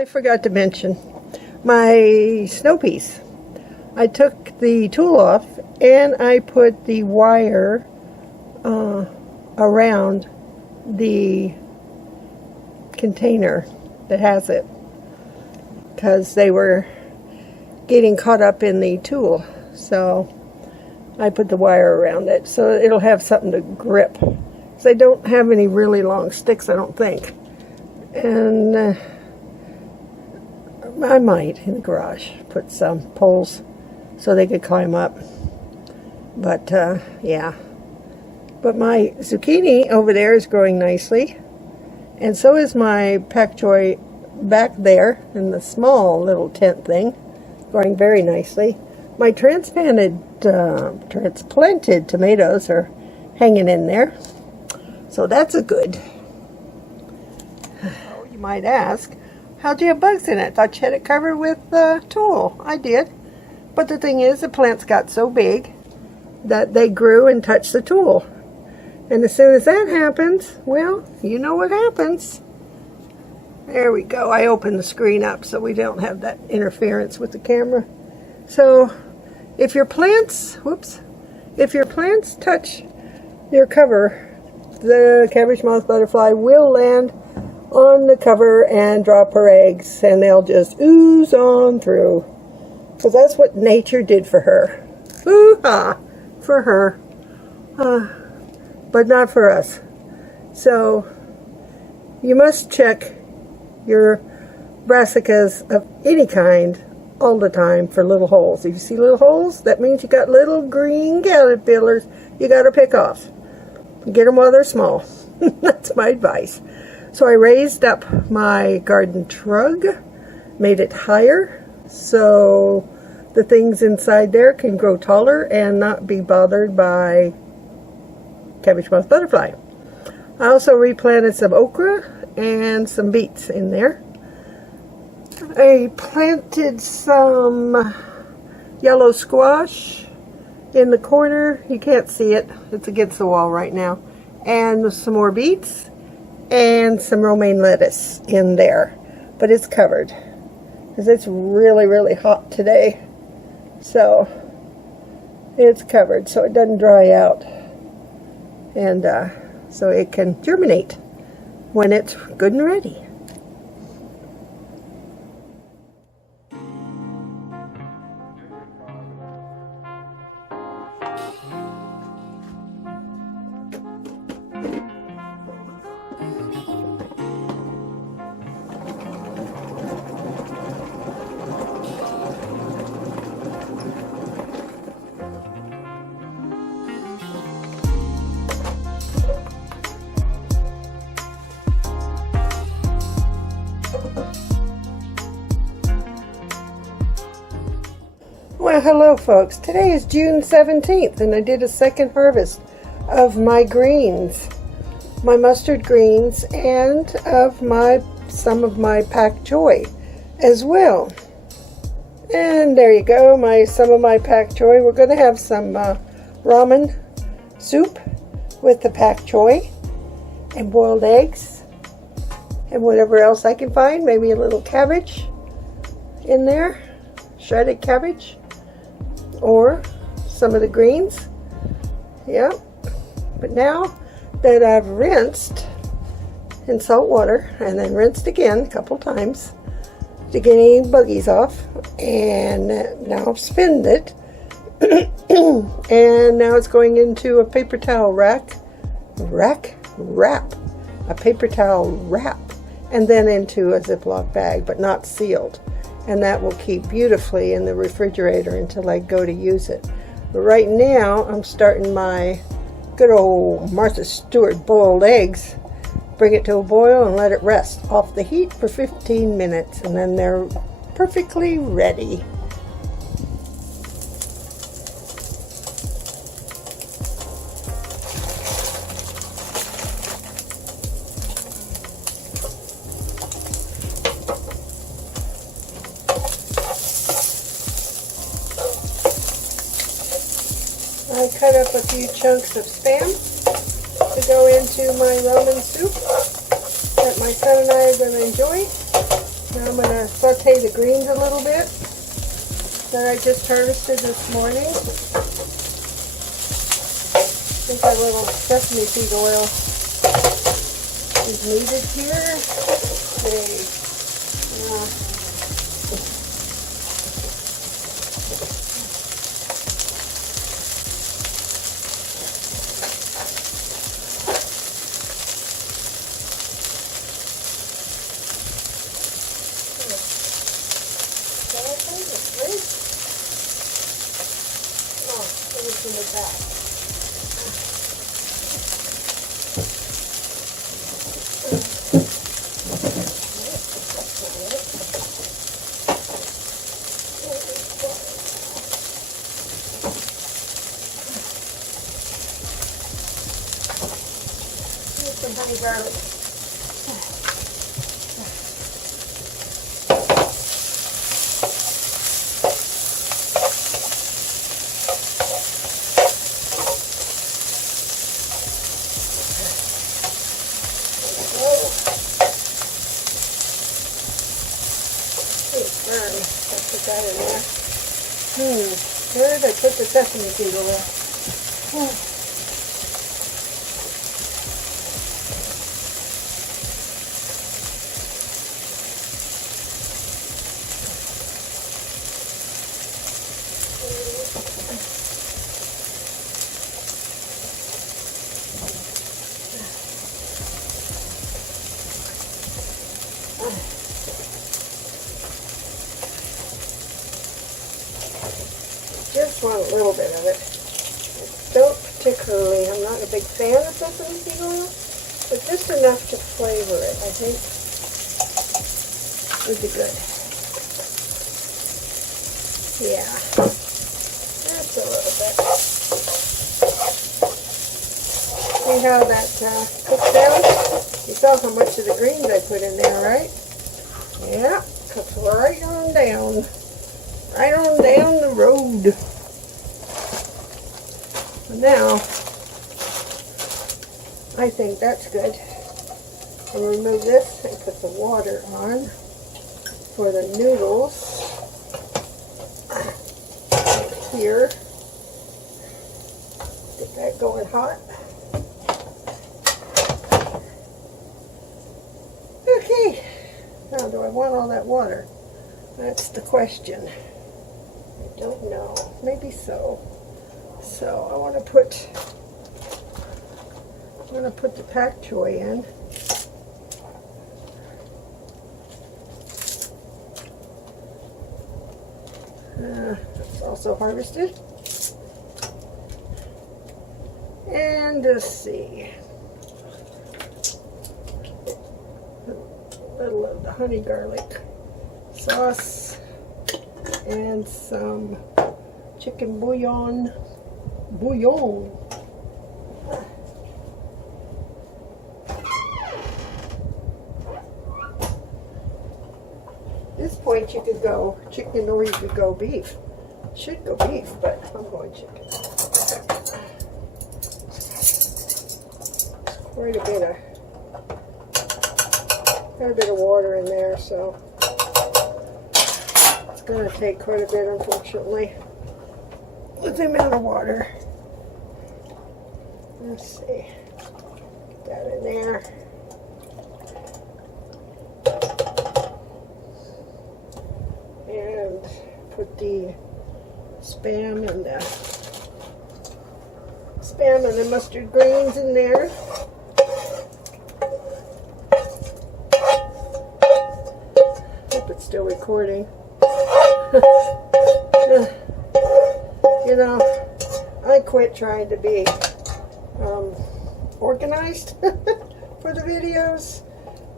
I forgot to mention my snow piece. I took the tool off and I put the wire around the container that has it, because they were getting caught up in the tool. So I put the wire around it so it'll have something to grip. So I don't have any really long sticks, I don't think. And I might, in the garage, put some poles so they could climb up. But, yeah. But my zucchini over there is growing nicely. And so is my pak choi back there in the small little tent thing, growing very nicely. My transplanted tomatoes are hanging in there. So that's a good. Oh, you might ask, how'd you have bugs in it? Thought you had it covered with tulle. I did. But the thing is, the plants got so big that they grew and touched the tulle. And as soon as that happens, well, you know what happens. There we go. I opened the screen up so we don't have that interference with the camera. So if your plants, if your plants touch your cover, the cabbage moth butterfly will land on the cover and drop her eggs, and they'll just ooze on through. Because that's what nature did for her. Hoo-ha! For her. But not for us. So you must check your brassicas of any kind all the time for little holes. If you see little holes, that means you got little green caterpillars you got to pick off. Get them while they're small. That's my advice. So I raised up my garden trug, made it higher, so the things inside there can grow taller and not be bothered by cabbage moth butterfly. I also replanted some okra and some beets in there. I planted some yellow squash in the corner. You can't see it. It's against the wall right now. And some more beets and some romaine lettuce in there. But it's covered because it's really, really hot today. So it's covered so it doesn't dry out. And so it can germinate when it's good and ready. Well, hello folks. Today is June 17th and I did a second harvest of my greens, my mustard greens, and of some of my pak choi as well. And there you go, some of my pak choi. We're going to have some ramen soup with the pak choi and boiled eggs and whatever else I can find. Maybe a little cabbage in there, shredded cabbage. Or some of the greens. Yeah. But now that I've rinsed in salt water and then rinsed again a couple times to get any buggies off, and now I've spinned it and now it's going into a paper towel wrap, a paper towel wrap, and then into a Ziploc bag, but not sealed. And that will keep beautifully in the refrigerator until I go to use it. But right now, I'm starting my good old Martha Stewart boiled eggs. Bring it to a boil and let it rest off the heat for 15 minutes. And then they're perfectly ready. I cut up a few chunks of Spam to go into my ramen soup that my son and I are going to enjoy. Now I'm going to saute the greens a little bit that I just harvested this morning. I think a little sesame seed oil is needed here. Okay. In the back. Here's some honey garlic. Put that in there. Where did I put the sesame seed oil? Just want a little bit of it. I don't particularly, I'm not a big fan of sesame seed oil, but just enough to flavor it, I think, would be good. Yeah, that's a little bit. See how that cooks down? You saw how much of the greens I put in there, right? Yeah, cooks right on down. Right on down the road. Now, I think that's good. I'll remove this and put the water on for the noodles here. Get that going hot. Okay, now do I want all that water? That's the question. I don't know. Maybe so. So I want to put the Bok Choi in. It's also harvested. And let's see. A little of the honey garlic sauce and some chicken bouillon. At this point you could go chicken or you could go beef. Should go beef, but I'm going chicken. Quite a bit of water in there, so it's going to take quite a bit, unfortunately, with the amount of water. Let's see. Get that in there. And put the spam and the mustard greens in there. Hope it's still recording. You know, I quit trying to be organized for the videos,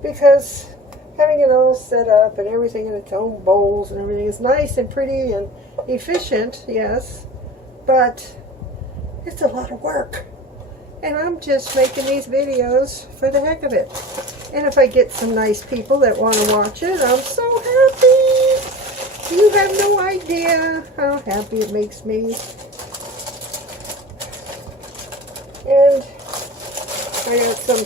because having it all set up and everything in its own bowls and everything is nice and pretty and efficient, yes, but it's a lot of work. And I'm just making these videos for the heck of it. And if I get some nice people that want to watch it, I'm so happy. You have no idea how happy it makes me. And I got some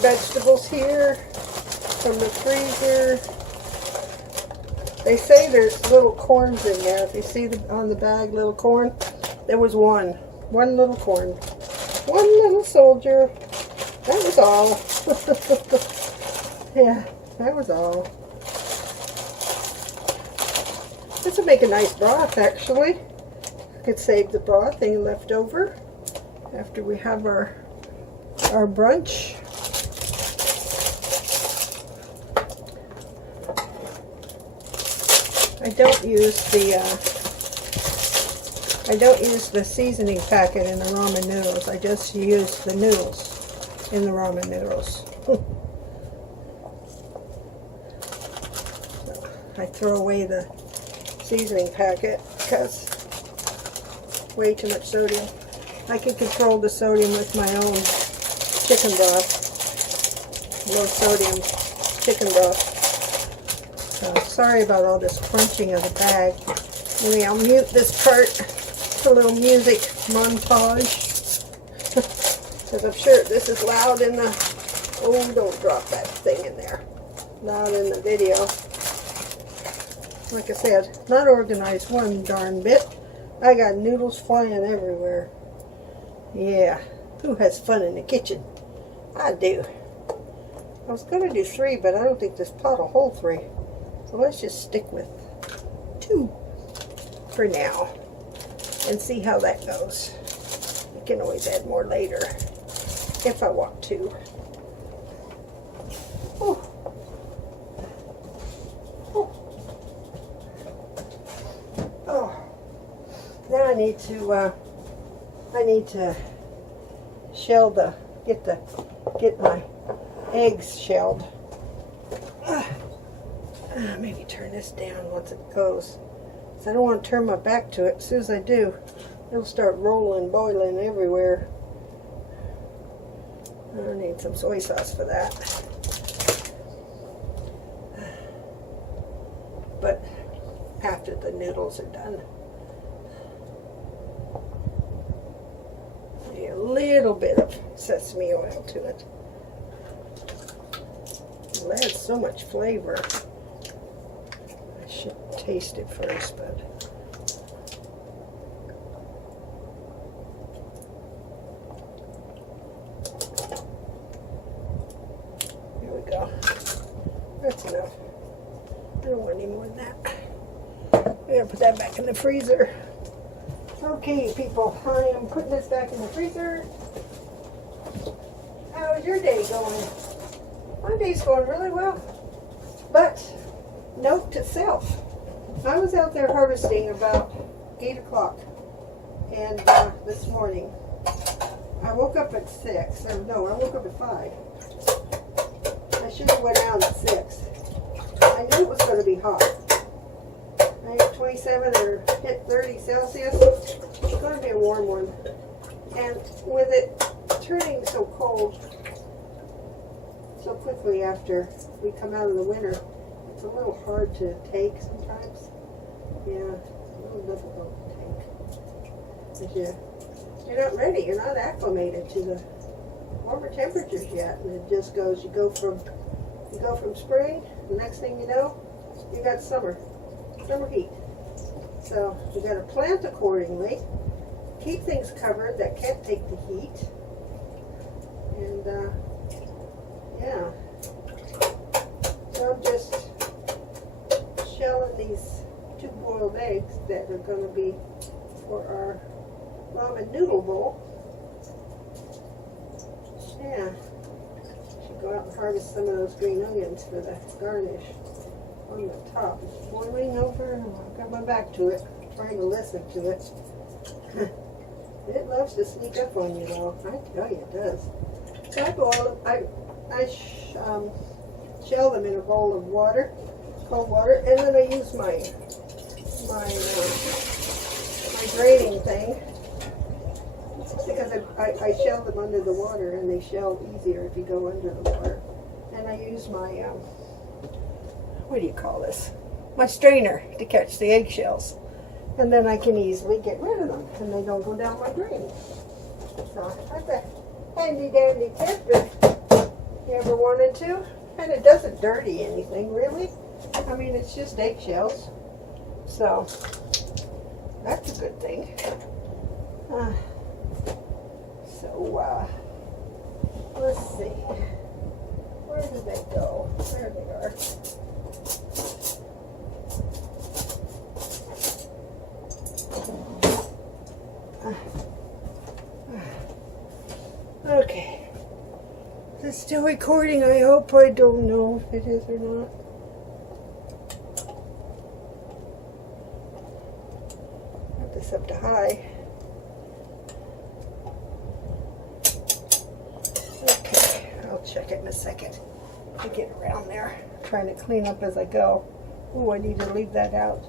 vegetables here from the freezer. They say there's little corns in there. If you see on the bag, little corn, there was one little corn, one little soldier. That was all. Yeah, that was all. This will make a nice broth, actually. I could save the broth any left over after we have our brunch. I don't use the seasoning packet in the ramen noodles. I just use the noodles in the ramen noodles. I throw away the seasoning packet because way too much sodium. I can control the sodium with my own chicken broth. Low sodium chicken broth. Sorry about all this crunching of the bag. Maybe I'll mute this part. It's a little music montage. Because I'm sure this is loud in the... Oh, don't drop that thing in there. Loud in the video. Like I said, not organized one darn bit. I got noodles flying everywhere. Yeah. Who has fun in the kitchen? I do. I was going to do 3, but I don't think this pot will hold 3. So let's just stick with 2 for now and see how that goes. I can always add more later if I want to. Oh. Oh. Oh. Now I need to shell get my eggs shelled. Maybe turn this down once it goes. So I don't want to turn my back to it. As soon as I do, it'll start rolling, boiling everywhere. I need some soy sauce for that. But after the noodles are done. Maybe a little bit of sesame oil to it. It'll add so much flavor. I should taste it first, but here we go. That's enough. I don't want any more than that. I'm gonna put that back in the freezer. Okay, people, I am putting this back in the freezer. How's your day going? My day's going really well. But, note to self. I was out there harvesting about 8 o'clock and this morning. I woke up at 6. No, I woke up at 5. I should have went out at 6. I knew it was going to be hot. I hit 27 or hit 30 Celsius. It's going to be a warm one. And with it turning so cold so quickly after we come out of the winter, it's a little hard to take sometimes. Yeah, a little difficult to take. Because you're not ready. You're not acclimated to the warmer temperatures yet. And it just goes, you go from spring, the next thing you know, you got summer heat. So you got to plant accordingly. Keep things covered that can't take the heat. And yeah. So I'm just shelling these 2 boiled eggs that are going to be for our ramen noodle bowl. Yeah. Should go out and harvest some of those green onions for the garnish on the top. It's boiling over. I've got my back to it, trying to listen to it. It loves to sneak up on you, though. I tell you, it does. So I shell them in a bowl of water, cold water, and then I use my grating thing, because I shell them under the water, and they shell easier if you go under the water. And I use my what do you call this? My strainer to catch the eggshells. And then I can easily get rid of them, and they don't go down my drain. So that's a handy dandy tip if you ever wanted to. And it doesn't dirty anything, really. I mean, it's just eggshells, so that's a good thing. Let's see. Where did they go? There they are. Okay. Is it still recording? I hope. I don't know if it is or not. Put this up to high. Okay, I'll check it in a second. I get around there. I'm trying to clean up as I go. Oh, I need to leave that out.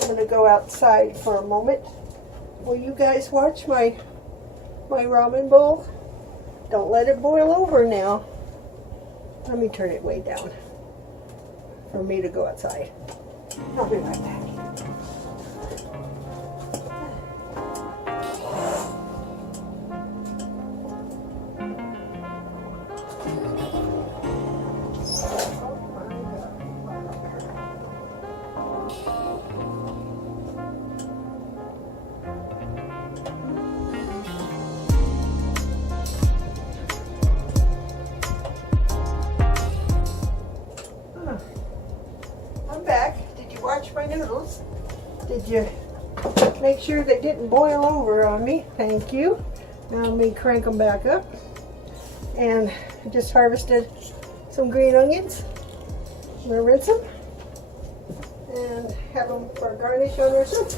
I'm going to go outside for a moment. Will you guys watch my ramen bowl? Don't let it boil over now. Let me turn it way down for me to go outside. I'll be right back. Watch my noodles. Did you make sure they didn't boil over on me? Thank you. Now let me crank them back up. And I just harvested some green onions. I'm going to rinse them and have them for a garnish on our soup.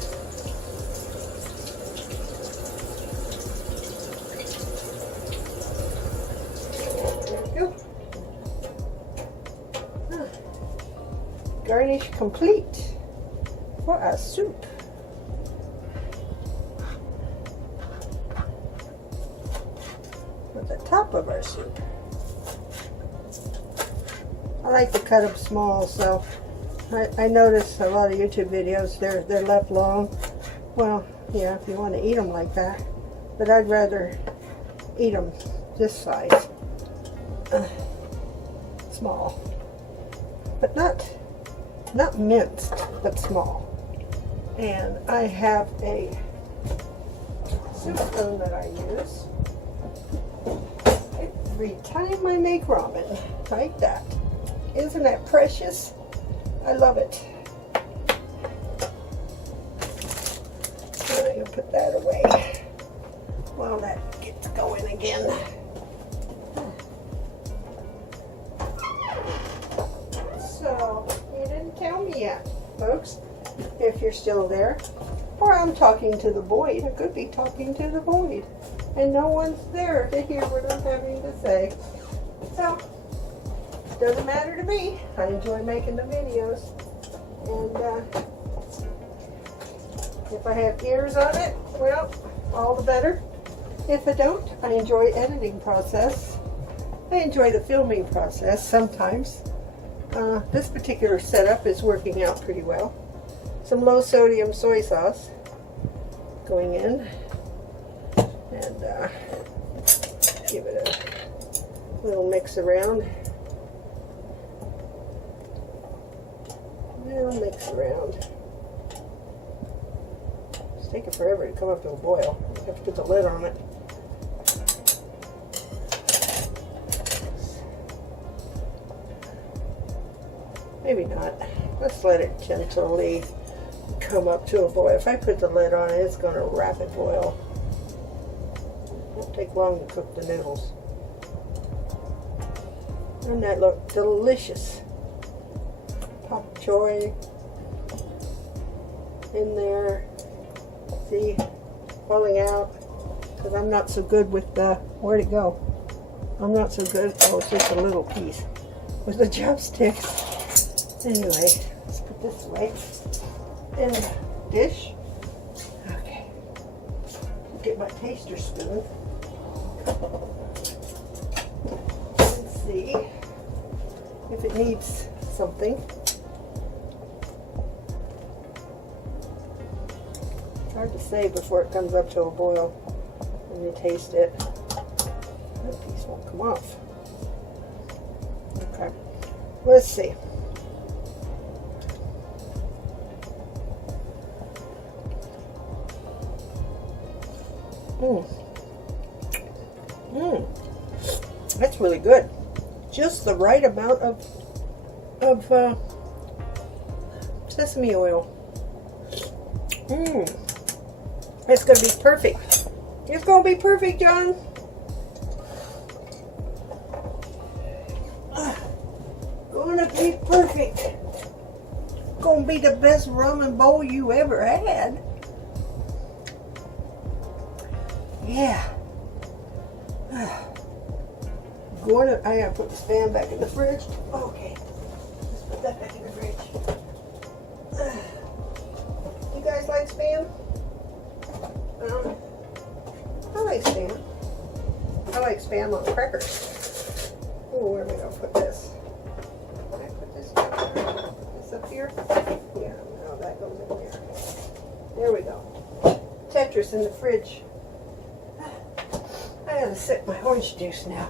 There we go. Garnish complete for our soup. At the top of our soup. I like to cut them small, so I notice a lot of YouTube videos they're left long. Well, yeah, if you want to eat them like that, but I'd rather eat them this size, small, but not minced, but small. And I have a soup spoon that I use every time I make ramen, like that. Isn't that precious? I love it. I'm going to put that away while that gets going again. So, you didn't tell me yet, folks, if you're still there. Or I'm talking to the void. I could be talking to the void. And no one's there to hear what I'm having to say. So, doesn't matter to me. I enjoy making the videos. And if I have ears on it, well, all the better. If I don't, I enjoy editing process. I enjoy the filming process sometimes. This particular setup is working out pretty well. Some low sodium soy sauce going in. And give it a little mix around. Little mix around. It's taking forever to come up to a boil. I have to put the lid on it. Maybe not. Let's let it gently come up to a boil. If I put the lid on it, it's going to rapid boil. It won't take long to cook the noodles. Doesn't that look delicious? Bok Choi in there. See, falling out. Because I'm not so good with the, where'd it go? I'm not so good. Oh, it's just a little piece with the chopsticks. Anyway, let's put this away in the dish. Okay. Get my taster spoon. Let's see if it needs something. It's hard to say before it comes up to a boil when you taste it. That piece won't come off. Okay. Let's see. Mmm. Mmm. That's really good. Just the right amount of sesame oil. Mmm. It's going to be perfect. It's going to be perfect, John. Going to be perfect. Going to be the best ramen bowl you ever had. Yeah. I gotta put the stand back in the fridge. Okay. Let's put that back in the fridge. You guys like Spam? I like Spam. I like Spam on crackers. Oh, where am I gonna put this? Can I put this down? This up here? Yeah, no, that goes in there. There we go. Tetris in the fridge. I gotta sip my orange juice now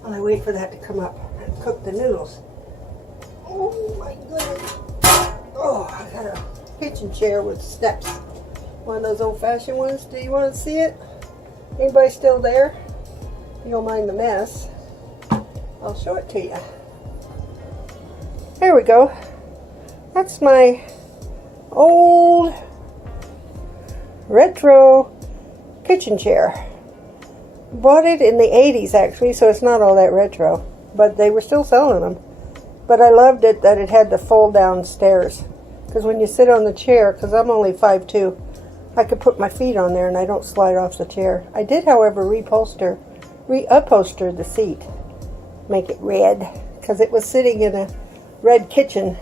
while I wait for that to come up and cook the noodles. Oh my goodness. Oh, I got a kitchen chair with steps. One of those old-fashioned ones. Do you want to see it? Anybody still there? You don't mind the mess. I'll show it to you. There we go. That's my old retro kitchen chair. Bought it in the 80s actually, so it's not all that retro, but they were still selling them. But I loved it that it had the fold down stairs, because when you sit on the chair, because I'm only 5'2", I could put my feet on there and I don't slide off the chair. I did, however, reupholster the seat, make it red, because it was sitting in a red kitchen.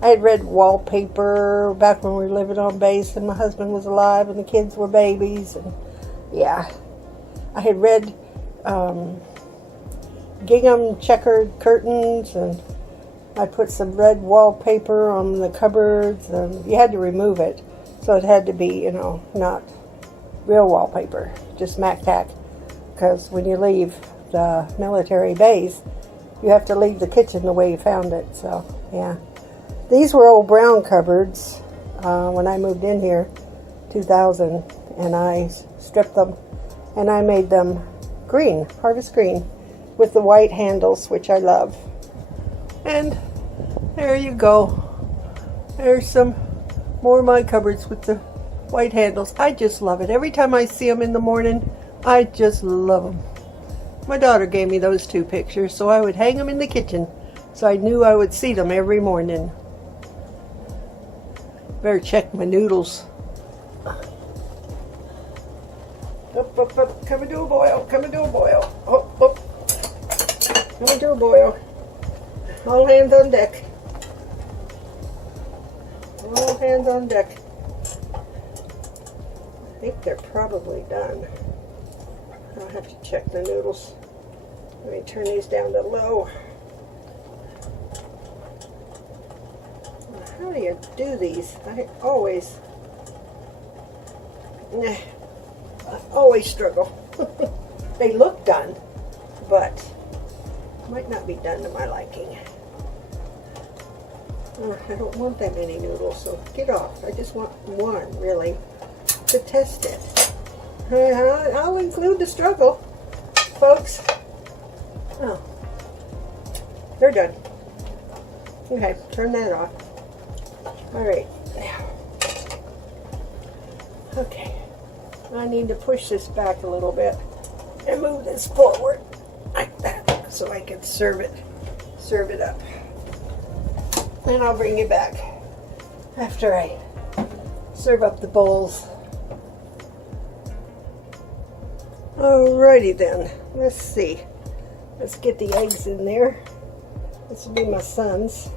I had red wallpaper back when we were living on base and my husband was alive and the kids were babies, and yeah. I had red gingham checkered curtains, and I put some red wallpaper on the cupboards, and you had to remove it. So it had to be, you know, not real wallpaper, just Mac-Tac. Because when you leave the military base, you have to leave the kitchen the way you found it. So, yeah. These were old brown cupboards when I moved in here, 2000, and I stripped them. And I made them green, harvest green, with the white handles, which I love. And there you go. There's some more of my cupboards with the white handles. I just love it. Every time I see them in the morning, I just love them. My daughter gave me those two pictures, so I would hang them in the kitchen, so I knew I would see them every morning. Better check my noodles. Up, up, up, coming to a boil, coming to a boil. Oh, oh, coming to a boil. All hands on deck. All hands on deck. I think they're probably done. I'll have to check the noodles. Let me turn these down to low. How do you do these? I always struggle. They look done, but might not be done to my liking. I don't want that many noodles, so get off. I just want one, really, to test it. I'll include the struggle, folks. Oh, they're done. Okay, turn that off. All right. Okay. I need to push this back a little bit and move this forward like that so I can serve it up. Then I'll bring you back after I serve up the bowls. Alrighty then, let's see. Let's get the eggs in there. This will be my son's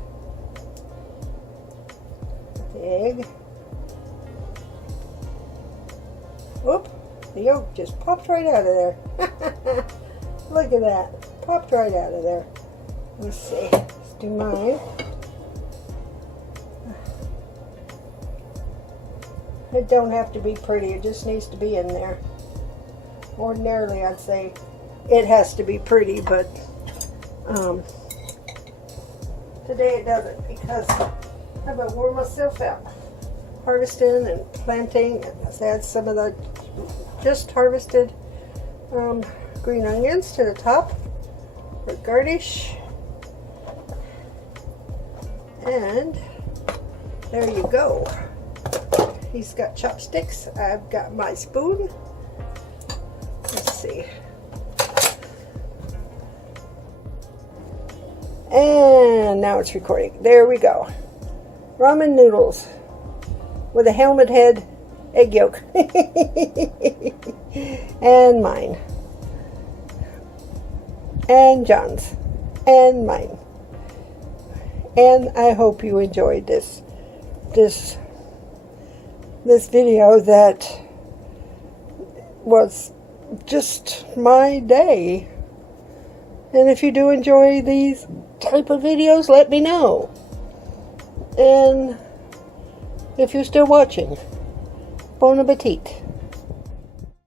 egg. Whoop, the yolk just popped right out of there. Look at that, popped right out of there. Let's see, let's do mine. It don't have to be pretty, it just needs to be in there. Ordinarily I'd say it has to be pretty, but today it doesn't, because I've been wore myself out harvesting and planting, and I've had some of the just harvested green onions to the top for garnish. And there you go. He's got chopsticks. I've got my spoon. Let's see. And now it's recording. There we go. Ramen noodles with a helmet head, egg yolk. And mine. And John's. And mine. And I hope you enjoyed this video that was just my day. And if you do enjoy these type of videos, let me know. And if you're still watching, bon appetit.